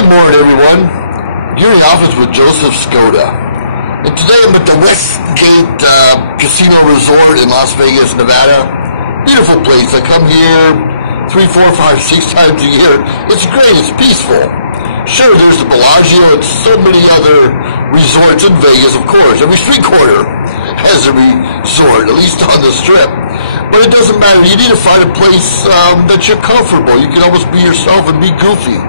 Good morning, everyone. You're in the office with Joseph Skoda. And today I'm at the Westgate Casino Resort in Las Vegas, Nevada. Beautiful place. I come here 3, 4, 5, 6 times a year. It's great. It's peaceful. Sure, there's the Bellagio and so many other resorts in Vegas, of course. Every street corner has a resort, at least on the Strip. But it doesn't matter. You need to find a place that you're comfortable. You can almost be yourself and be goofy.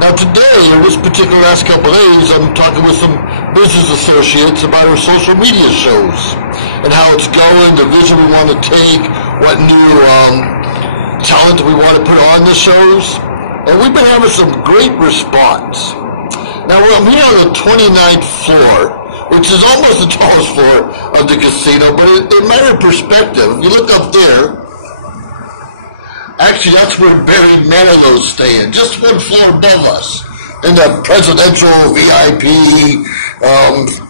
Now today, in this particular last couple of days, I'm talking with some business associates about our social media shows and how it's going, the vision we want to take, what new talent we want to put on the shows. And we've been having some great response. Now I'm here on the 29th floor, which is almost the tallest floor of the casino, but in matter of perspective, if you look up there, actually, that's where Barry Manilow's staying, just one floor above us, in the presidential VIP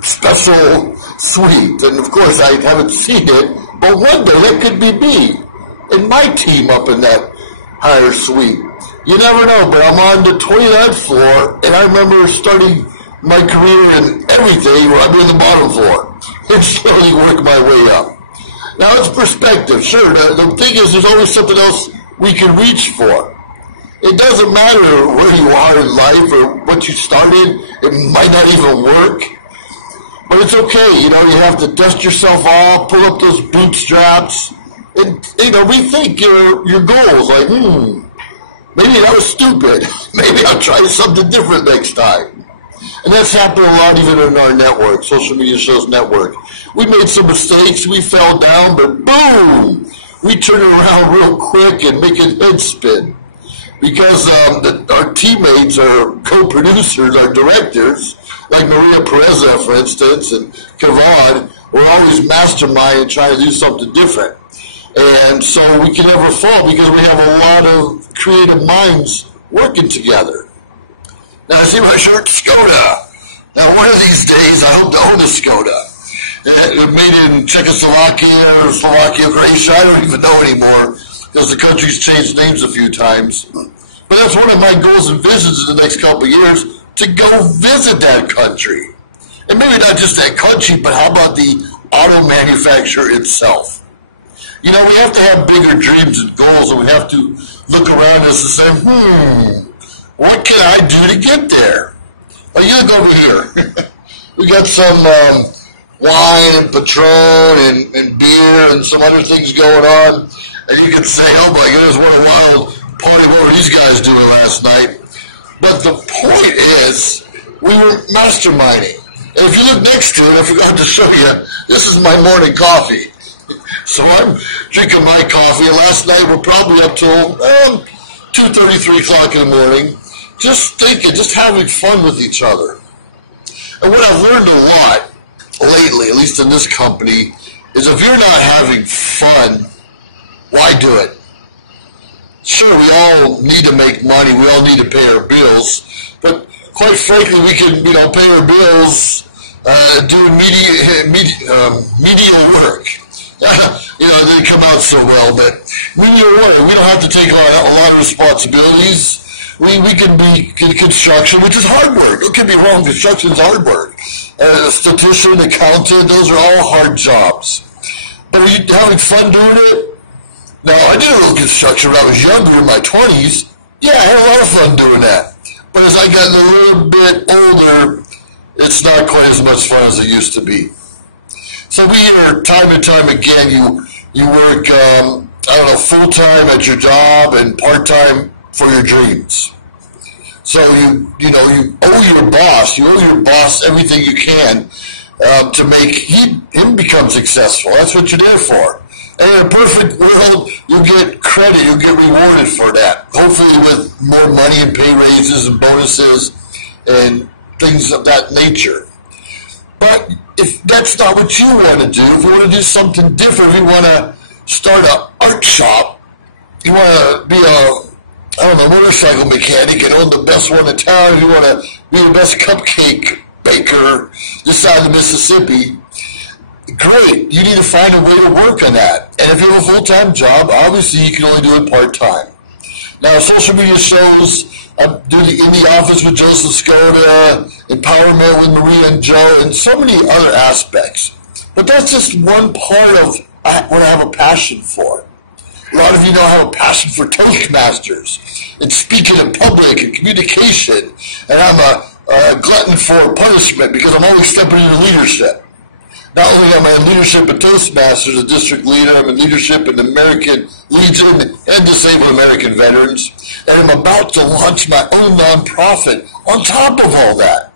special suite. And of course, I haven't seen it, but one day that could be me and my team up in that higher suite. You never know, but I'm on the 29th floor, and I remember starting my career in everything where I'm in the bottom floor and slowly work my way up. Now, it's perspective. Sure, the thing is, there's always something else we can reach for. It doesn't matter where you are in life or what you started. It might not even work. But it's okay. You know, you have to dust yourself off, pull up those bootstraps, and, rethink your goals. Like, maybe that was stupid. Maybe I'll try something different next time. And that's happened a lot even in our network, Social Media Shows Network. We made some mistakes. We fell down, but boom! We turn it around real quick and make it head spin. Because our teammates, our co-producers, our directors, like Maria Pereza, for instance, and Kevon, we're always masterminding and trying to do something different. And so we can never fall because we have a lot of creative minds working together. Now, I see my shirt, Skoda. Now, one of these days, I hope to own a Skoda. Made in Czechoslovakia or Slovakia, Croatia, I don't even know anymore because the country's changed names a few times. But that's one of my goals and visions in the next couple of years, to go visit that country. And maybe not just that country, but how about the auto manufacturer itself? You know, we have to have bigger dreams and goals, and we have to look around us and say, what can I do to get there? Well, you look over here. We got some wine and Patron and beer and some other things going on, and you can say, oh my goodness, what a wild party, what were these guys doing last night? But the point is, we were masterminding. And if you look next to it, I forgot to show you, this is my morning coffee. So I'm drinking my coffee, and last night we're probably up till 2:30, 3 o'clock in the morning, just thinking, just having fun with each other. And what I've learned a lot lately, at least in this company, is if you're not having fun, why do it? Sure, we all need to make money, we all need to pay our bills, but quite frankly, we can, pay our bills doing menial work. It didn't come out so well, but menial work, we don't have to take on a lot of responsibilities. We can be in construction, which is hard work. Don't get me wrong, construction is hard work. Statistician, accountant, those are all hard jobs. But are you having fun doing it? Now, I did a little construction when I was younger, in my 20s. Yeah, I had a lot of fun doing that. But as I got a little bit older, it's not quite as much fun as it used to be. So we hear time and time again, you work, full-time at your job and part-time for your dreams. So you owe your boss everything you can to make him become successful. That's what you're there for. And in a perfect world, you'll get credit, you'll get rewarded for that. Hopefully with more money and pay raises and bonuses and things of that nature. But if that's not what you want to do, if you want to do something different, if you want to start an art shop, you want to be a motorcycle mechanic and own the best one in town, if you want to be the best cupcake baker this side of the Mississippi, great. You need to find a way to work on that. And if you have a full-time job, obviously you can only do it part-time. Now, social media shows, I do the In the Office with Joseph Skoda, Empowerment with Maria and Joe, and so many other aspects. But that's just one part of what I have a passion for. A lot of you know I have a passion for Toastmasters and speaking in public and communication, and I'm a glutton for punishment because I'm always stepping into leadership. Not only am I in leadership at Toastmasters, a district leader, I'm in leadership in the American Legion and Disabled American Veterans, and I'm about to launch my own nonprofit on top of all that.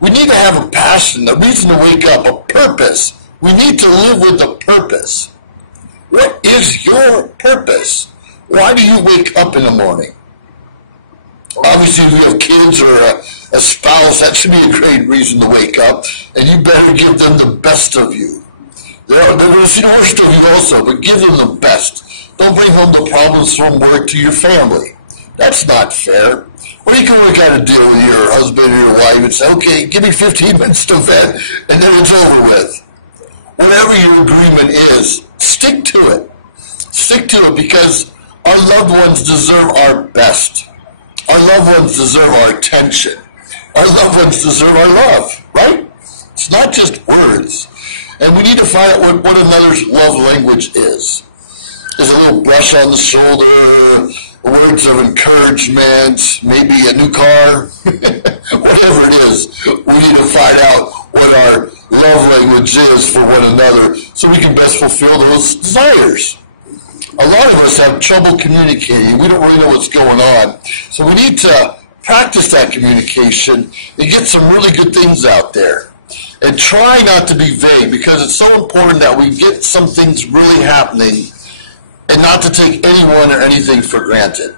We need to have a passion, a reason to wake up, a purpose. We need to live with a purpose. What is your purpose? Why do you wake up in the morning? Obviously, if you have kids or a spouse, that should be a great reason to wake up, and you better give them the best of you. They're going to see the worst of you also, but give them the best. Don't bring home the problems from work to your family. That's not fair. Or you can work out a deal with your husband or your wife and say, okay, give me 15 minutes to vent, and then it's over with. Whatever your agreement is, stick to it. Stick to it because our loved ones deserve our best. Our loved ones deserve our attention. Our loved ones deserve our love, right? It's not just words. And we need to find out what one another's love language is. There's a little brush on the shoulder, words of encouragement, maybe a new car, whatever it is. We need to find out what our love language is for one another so we can best fulfill those desires. A lot of us have trouble communicating. We don't really know what's going on. So we need to practice that communication and get some really good things out there. And try not to be vague because it's so important that we get some things really happening and not to take anyone or anything for granted.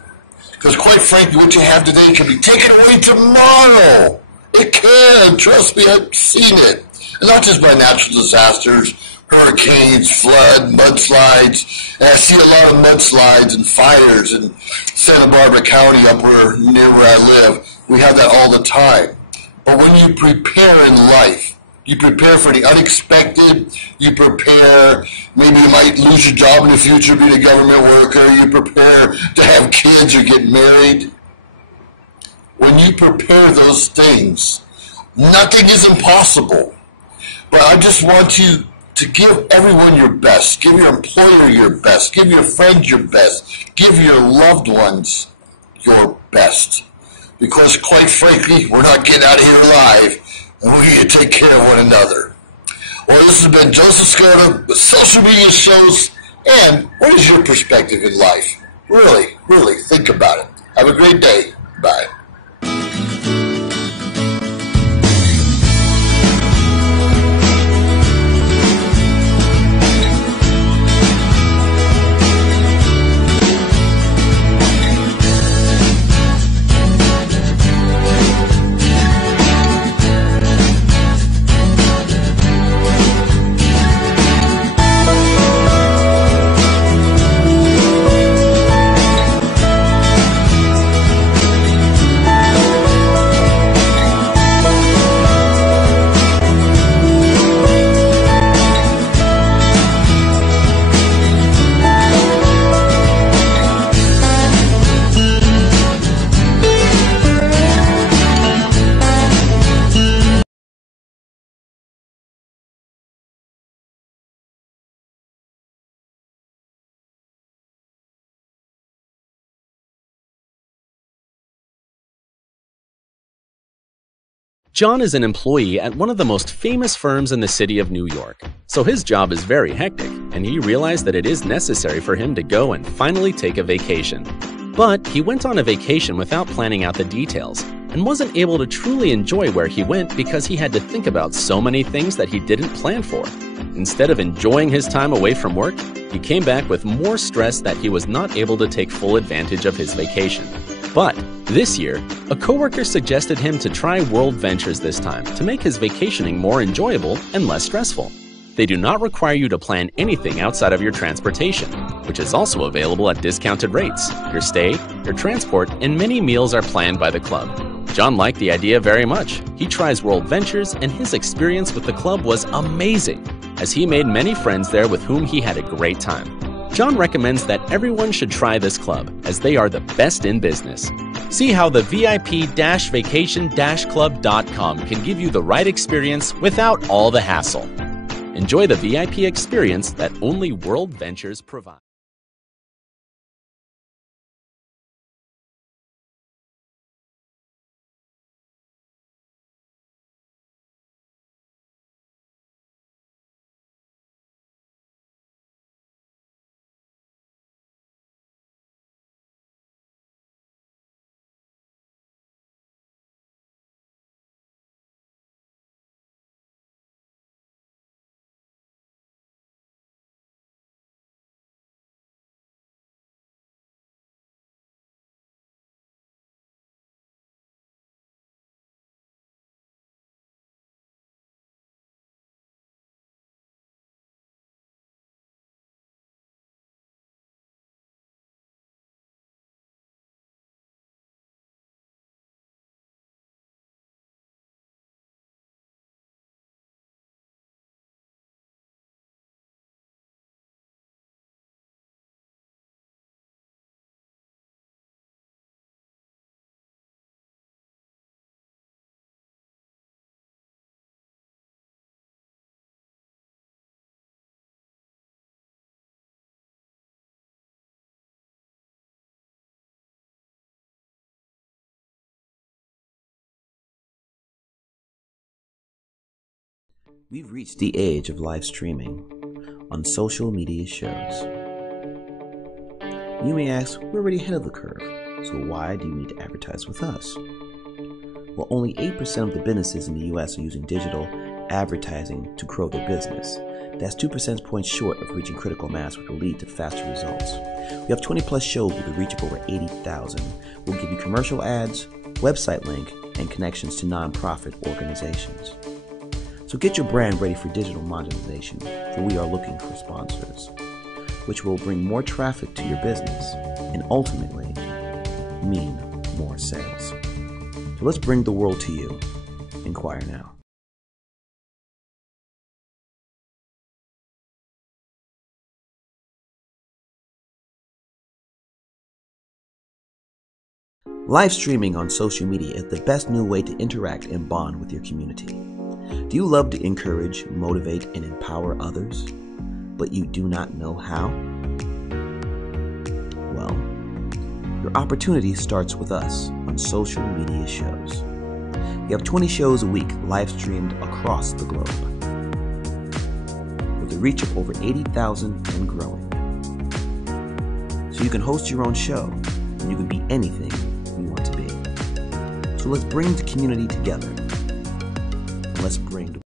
Because quite frankly, what you have today can be taken away tomorrow. It can. Trust me, I've seen it. And not just by natural disasters, hurricanes, flood, mudslides. And I see a lot of mudslides and fires in Santa Barbara County up near where I live. We have that all the time. But when you prepare in life, you prepare for the unexpected, you prepare, maybe you might lose your job in the future being a government worker, you prepare to have kids or get married. When you prepare those things, nothing is impossible. But I just want you to give everyone your best. Give your employer your best. Give your friends your best. Give your loved ones your best. Because quite frankly, we're not getting out of here alive. And we need to take care of one another. Well, this has been Joseph Skoda with Social Media Shows. And what is your perspective in life? Really, really think about it. Have a great day. Bye. John is an employee at one of the most famous firms in the city of New York, so his job is very hectic, and he realized that it is necessary for him to go and finally take a vacation. But he went on a vacation without planning out the details, and wasn't able to truly enjoy where he went because he had to think about so many things that he didn't plan for. Instead of enjoying his time away from work, he came back with more stress that he was not able to take full advantage of his vacation. But this year, a coworker suggested him to try World Ventures this time to make his vacationing more enjoyable and less stressful. They do not require you to plan anything outside of your transportation, which is also available at discounted rates. Your stay, your transport, and many meals are planned by the club. John liked the idea very much. He tries World Ventures, and his experience with the club was amazing, as he made many friends there with whom he had a great time. John recommends that everyone should try this club, as they are the best in business. See how the VIP-vacation-club.com can give you the right experience without all the hassle. Enjoy the VIP experience that only World Ventures provides. We've reached the age of live streaming on social media shows. You may ask, we're already ahead of the curve, so why do you need to advertise with us? Well, only 8% of the businesses in the US are using digital advertising to grow their business. That's 2 percentage points short of reaching critical mass, which will lead to faster results. We have 20 plus shows with a reach of over 80,000. We'll give you commercial ads, website link, and connections to nonprofit organizations. So get your brand ready for digital monetization, for we are looking for sponsors, which will bring more traffic to your business and ultimately mean more sales. So let's bring the world to you. Inquire now. Live streaming on social media is the best new way to interact and bond with your community. Do you love to encourage, motivate, and empower others, but you do not know how? Well, your opportunity starts with us on social media shows. We have 20 shows a week live streamed across the globe, with a reach of over 80,000 and growing. So you can host your own show, and you can be anything you want to be. So let's bring the community together. Let's bring.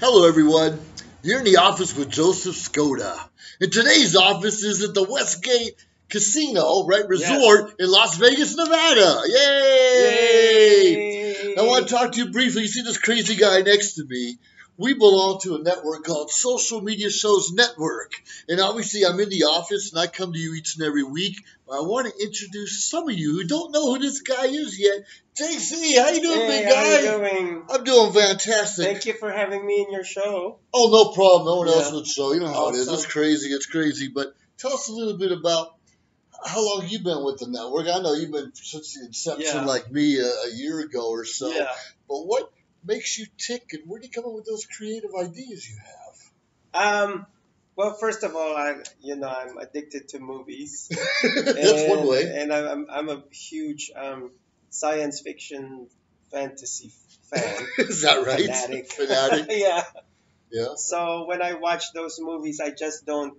Hello, everyone. You're in the office with Joseph Skoda. And today's office is at the Westgate Casino, Resort in Las Vegas, Nevada. Yay! I want to talk to you briefly. You see this crazy guy next to me? We belong to a network called Social Media Shows Network. And obviously, I'm in the office, and I come to you each and every week. I want to introduce some of you who don't know who this guy is yet. JC, how you doing, big guy? How you doing? I'm doing fantastic. Thank you for having me in your show. Oh, no problem. No one else would show. You know how it is. Awesome. It's crazy. But tell us a little bit about how long you've been with the network. I know you've been since the inception, like me, a year ago or so. Yeah. But what makes you tick, and where do you come up with those creative ideas you have? Well, first of all, I'm addicted to movies. That's one way. And I'm a huge science fiction fantasy fan. Is that right? Fanatic. Yeah. Yeah. So when I watch those movies, I just don't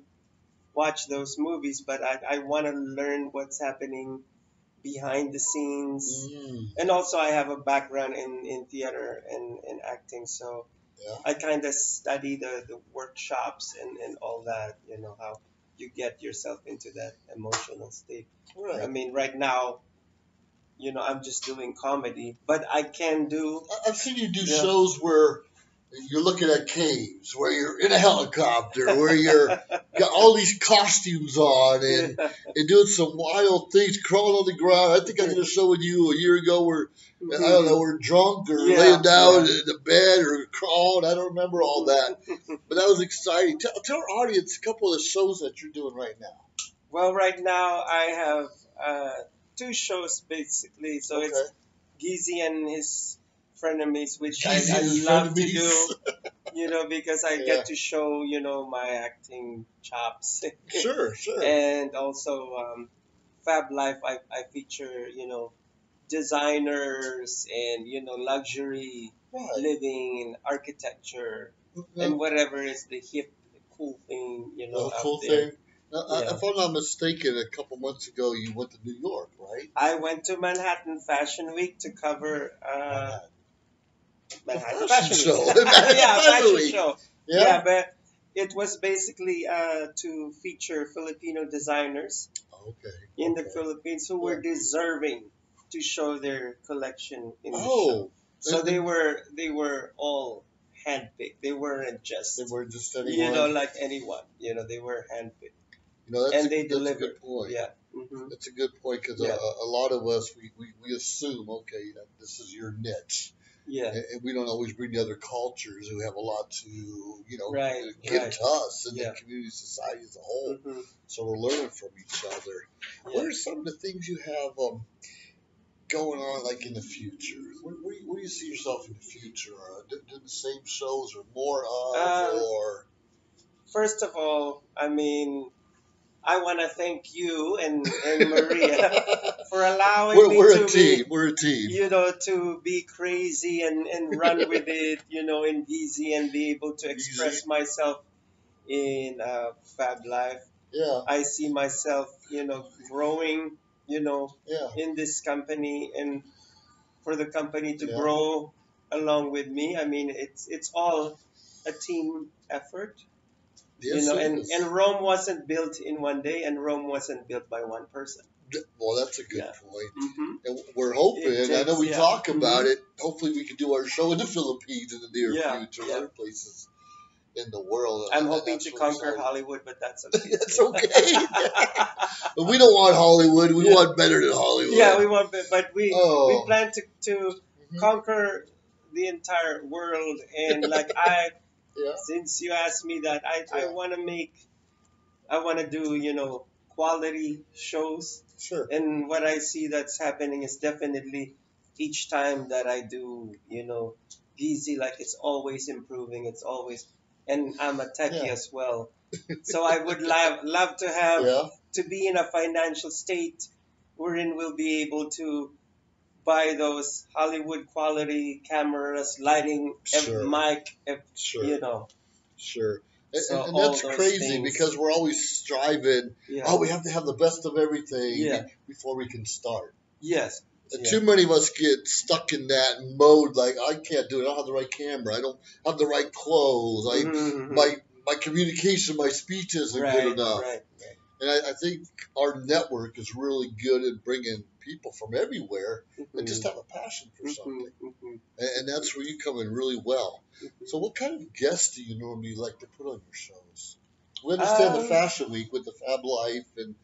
watch those movies, but I want to learn what's happening behind the scenes. And also I have a background in theater and acting, so I kind of study the workshops and all that, how you get yourself into that emotional state. Right. I mean, right now, I'm just doing comedy, but I can do... I've seen you do shows where you're looking at caves, where you're in a helicopter, where you're got all these costumes on and doing some wild things, crawling on the ground. I think I did a show with you a year ago where, I don't know, we're drunk or laying down in the bed or crawling. I don't remember all that. But that was exciting. Tell our audience a couple of the shows that you're doing right now. Well, right now I have 2 shows basically. So it's Geezy and his frenemies, which I love to do, because I get to show, my acting chops. Sure. And also Fab Life, I feature, designers and, luxury living, architecture, and whatever is the hip, cool thing, out there. Now, if I'm not mistaken, a couple months ago you went to New York, right? I went to Manhattan Fashion Week to cover Manhattan Fashion show. Fashion show. Yeah, but it was basically to feature Filipino designers in the Philippines who were deserving to show their collection in the show. So they were all handpicked. They weren't just anyone. like anyone. They were handpicked. They delivered. That's a good point. Yeah. That's a good point because a lot of us, we assume, this is your niche. Yeah. And we don't always bring the other cultures who have a lot to, give to us and the community, society as a whole. So we're learning from each other. Yeah. What are some of the things you have going on, like in the future? Where do you see yourself in the future? Do the same shows or more of, or? First of all, I want to thank you and Maria for allowing me We're a team. To be crazy and run with it, in Geezy and be able to express myself in Fab Life. Yeah. I see myself, growing, in this company and for the company to grow along with me. It's all a team effort. Yes, and Rome wasn't built in one day, and Rome wasn't built by one person. Well, that's a good point. And we're hoping, I know we talk about it, hopefully we can do our show in the Philippines in the near future, other places in the world. I'm hoping to conquer Hollywood, but that's okay. That's okay. But we don't want Hollywood. We want better than Hollywood. Yeah, we want better, but we plan to conquer the entire world, and since you asked me that, I want to do, quality shows. Sure. And what I see that's happening is definitely each time that I do, Geezy, it's always improving. It's always, and I'm a techie as well. So I would love to have, to be in a financial state wherein we'll be able to buy those Hollywood quality cameras, lighting, mic, Sure. So and that's crazy things. Because we're always striving. We have to have the best of everything before we can start. Yes. And too many of us get stuck in that mode. Like, I can't do it. I don't have the right camera. I don't have the right clothes. My communication, my speech isn't good enough. Right. And I think our network is really good at bringing people from everywhere that just have a passion for something. And that's where you come in really well. So what kind of guests do you normally like to put on your shows? We understand the Fashion Week with the Fab Life and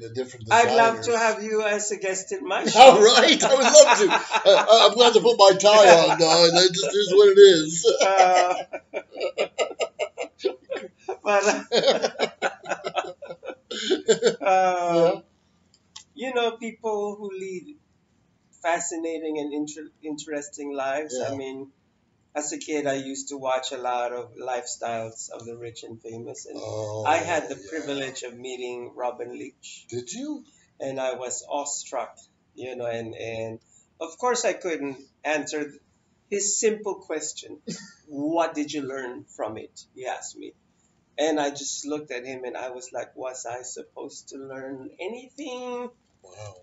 the different designers. I'd love to have you as a guest in my show. All right, I would love to. I'm glad to put my tie on, though, and that just is what it is. People who lead fascinating and interesting lives. As a kid, I used to watch a lot of lifestyles of the rich and famous, and I had the privilege of meeting Robin Leach. Did you? And I was awestruck, and of course I couldn't answer his simple question, what did you learn from it? He asked me. And I just looked at him and I was like, was I supposed to learn anything? Wow.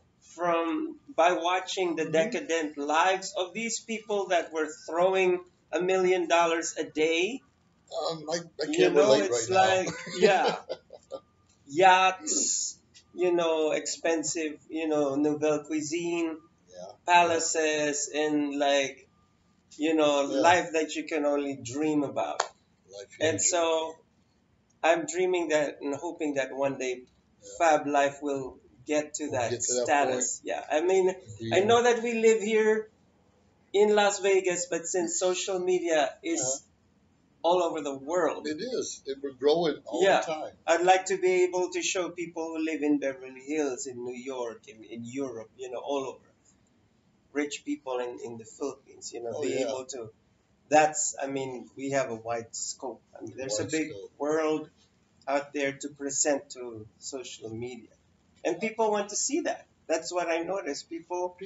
By watching the decadent lives of these people that were throwing $1 million a day? I can't relate it's right now. Yachts, expensive, Nouvelle Cuisine, palaces, and life that you can only dream about. And so I'm dreaming that and hoping that one day Fab Life will get to that get to that status. Yeah, I mean, I know that we live here in Las Vegas, but since social media is all over the world, It is. We're growing all yeah, the time. I'd like to be able to show people who live in Beverly Hills, in New York, in Europe, all over, rich people in the Philippines, be able to. I mean, we have a wide scope. I mean, there's a big world out there to present to social media, and people want to see that. That's what I noticed. People,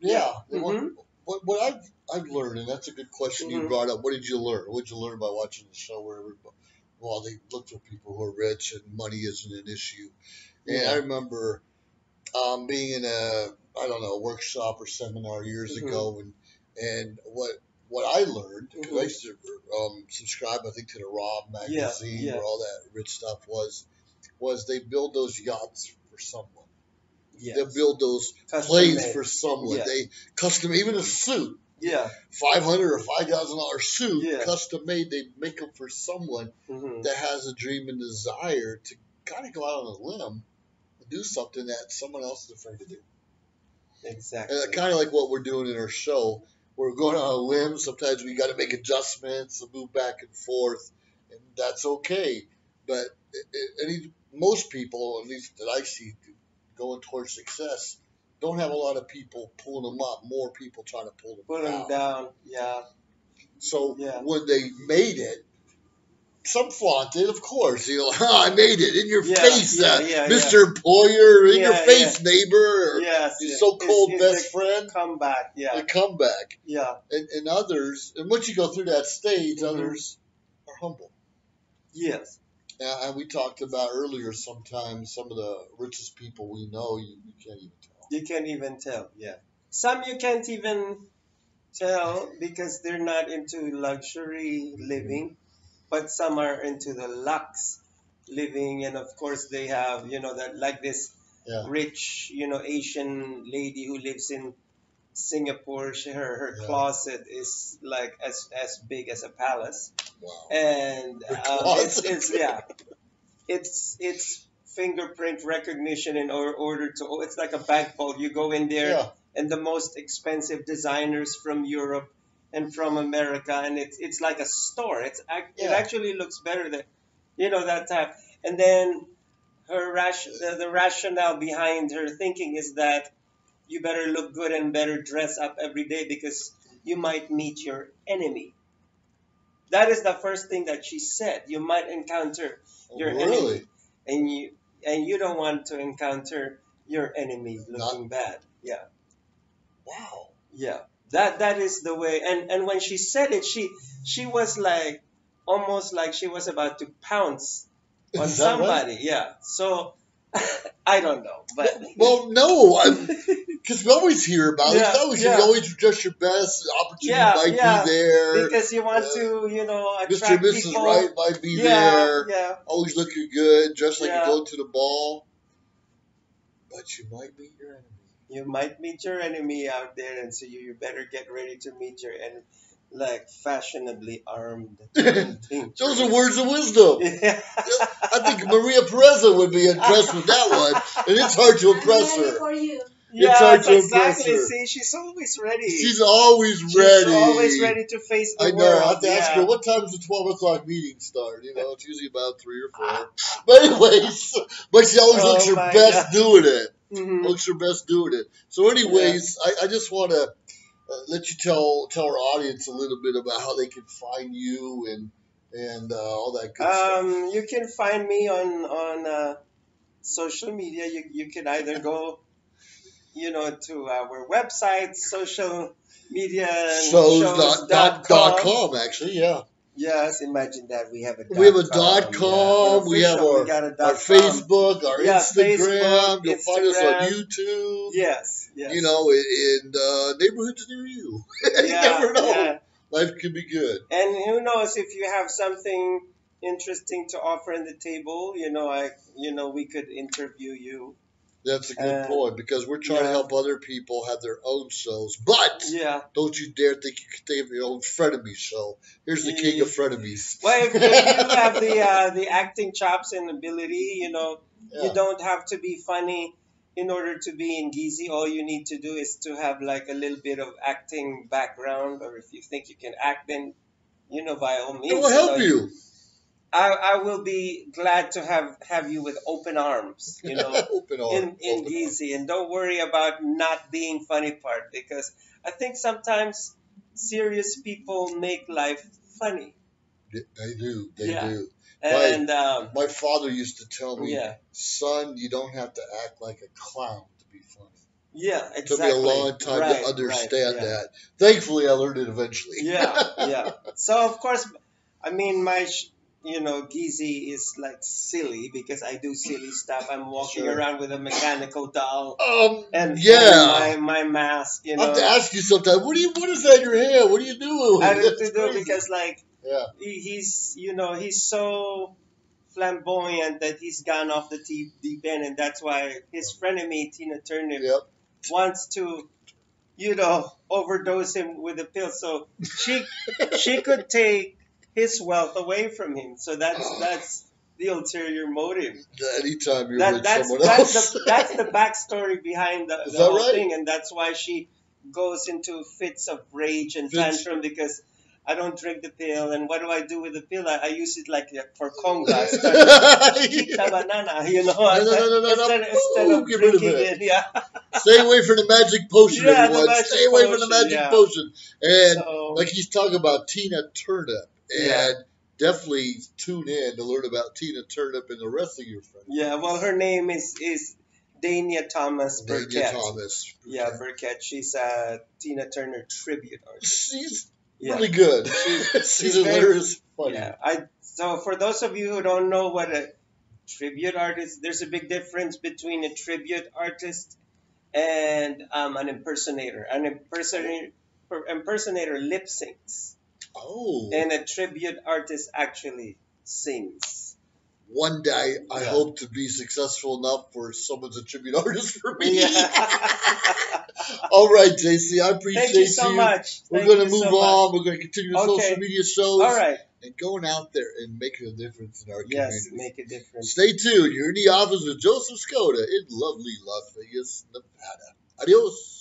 Yeah. Mhm. What I've learned, and that's a good question you brought up. What did you learn? What did you learn by watching the show where well, they look for people who are rich and money isn't an issue. And I remember being in I don't know, workshop or seminar years ago, and what I learned, because I used to subscribe, I think, to the Rob magazine where all that rich stuff was they build those yachts for someone. Yes. They build those Custom planes made. for someone. Yeah. They custom, even a suit. Yeah. $500 or $5,000 suit, Yeah. custom made. They make them for someone that has a dream and desire to kind of go out on a limb and do something that someone else is afraid to do. Exactly. And kind of like what we're doing in our show. We're going on a limb. Sometimes we got to make adjustments and move back and forth, and that's okay. But most people, at least that I see, going towards success, don't have a lot of people pulling them up. More people trying to pull them down. Yeah. So when they made it, some flaunted, of course. I made it in your face, Mr. Employer, in your face, neighbor, or your so-called best friend. Comeback, The comeback. Yeah. And others, and once you go through that stage, others are humble. Yes. And we talked about earlier, sometimes some of the richest people we know, you can't even tell. You can't even tell, yeah. Some you can't even tell because they're not into luxury living, but some are into the lux living, and of course they have, that like this rich, Asian lady who lives in Singapore. Her closet is like as big as a palace. Wow. And it's fingerprint recognition in order to. It's like a bank vault. You go in there, and the most expensive designers from Europe and from America, and it's like a store. It actually looks better than, that type. And then her the rationale behind her thinking is that you better look good and better dress up every day because you might meet your enemy. That is the first thing that she said. You might encounter your enemy, and you don't want to encounter your enemy looking bad. Yeah. Wow. Yeah. That is the way. And when she said it, she was like almost like she was about to pounce on somebody. Right? Yeah. So I don't know, but well, no, because we always hear about it. You always dress your best. The opportunity might be there because you want to, Mr. and Mrs. people. Right might be there. Yeah. Always looking good, dressed like you're going to the ball. But you might meet your enemy. You might meet your enemy out there, and so you better get ready to meet your enemy. Like fashionably armed. Those are words of wisdom. Yeah. I think Maria Pereza would be impressed with that one, and it's hard to impress her. For you. Yeah, exactly. See, she's always ready. She's always ready. She's always ready to face the world. I know. I have to ask her, what time does the 12 o'clock meeting start? It's usually about 3 or 4. But anyways, she always looks her best doing it. Mm-hmm. Looks her best doing it. So anyways, I just want to let you tell our audience a little bit about how they can find you and all that good stuff. You can find me on social media. You can either go, to our website, social media shows.com, actually, yeah. Yes, imagine that. We have a .com. We have our Facebook, our Instagram. Facebook, You'll find us on YouTube. Yes. In neighborhoods near you. You never know. Yeah. Life can be good. And who knows, if you have something interesting to offer on the table, we could interview you. That's a good point, because we're trying to yeah. help other people have their own shows. But Yeah. don't you dare think you can think of your own frenemy show. Here's the king of frenemies. Well, if you have the acting chops and ability, you know, Yeah. you don't have to be funny in order to be in Geezy. All you need to do is to have like a little bit of acting background, or if you think you can act, then you know, by all means, It will help you. I will be glad to have you with open arms, you know, Open arms. in Geezy, and don't worry about not being funny part, because I think sometimes serious people make life funny. They do. They Yeah. do. And My father used to tell me, yeah, son, you don't have to act like a clown to be funny. yeah, It took me exactly. a long time Right, to understand right, yeah. that. Thankfully, I learned it eventually. Yeah, yeah. So of course, I mean, you know, Geezy is like silly because I do silly stuff. I'm walking Sure. around with a mechanical doll and Yeah. my mask. You I have to know, ask you sometimes, what is that in your hand? What are you doing? I have to That's do crazy. because like Yeah. he's you know he's so flamboyant that he's gone off the deep end, and that's why his frenemy Tina Turner Yep. wants to, you know, overdose him with a pill, so she could take his wealth away from him. So that's the ulterior motive. Anytime you're That with that's someone else. that's the backstory behind the Is the that whole right? thing, and that's why she goes into fits of rage and tantrum, because I don't drink the pill, and what do I do with the pill? I use it like for conga, eat the banana, you know, No. instead of Get rid of drinking it. it. Yeah, Stay away from the magic potion, Yeah, the everyone. magic Stay away from the potion, magic yeah. potion. And So- like he's talking about Tina Turnip, and Yeah. definitely tune in to learn about Tina Turnip and the rest of your friends. yeah. Well, her name is Dania Thomas Burkett. Dania Thomas. Yeah, Burkett. She's a Tina Turner tribute artist. She's Yeah. really good. She's She's very- hilarious, funny. Yeah. So for those of you who don't know what a tribute artist, there's a big difference between a tribute artist and an impersonator. An impersonator lip syncs, Oh. and a tribute artist actually sings. One day, I Yeah. hope to be successful enough for someone's a tribute artist for me. Yeah. All right, JC, I appreciate Thank you so much. We're Thank going to you move so much. on. We're going to continue the Okay. social media shows All right. and going out there and making a difference in our Yes, community. make a difference. Stay tuned. You're in the office with Joseph Skoda in lovely Las Vegas, Nevada. Adios.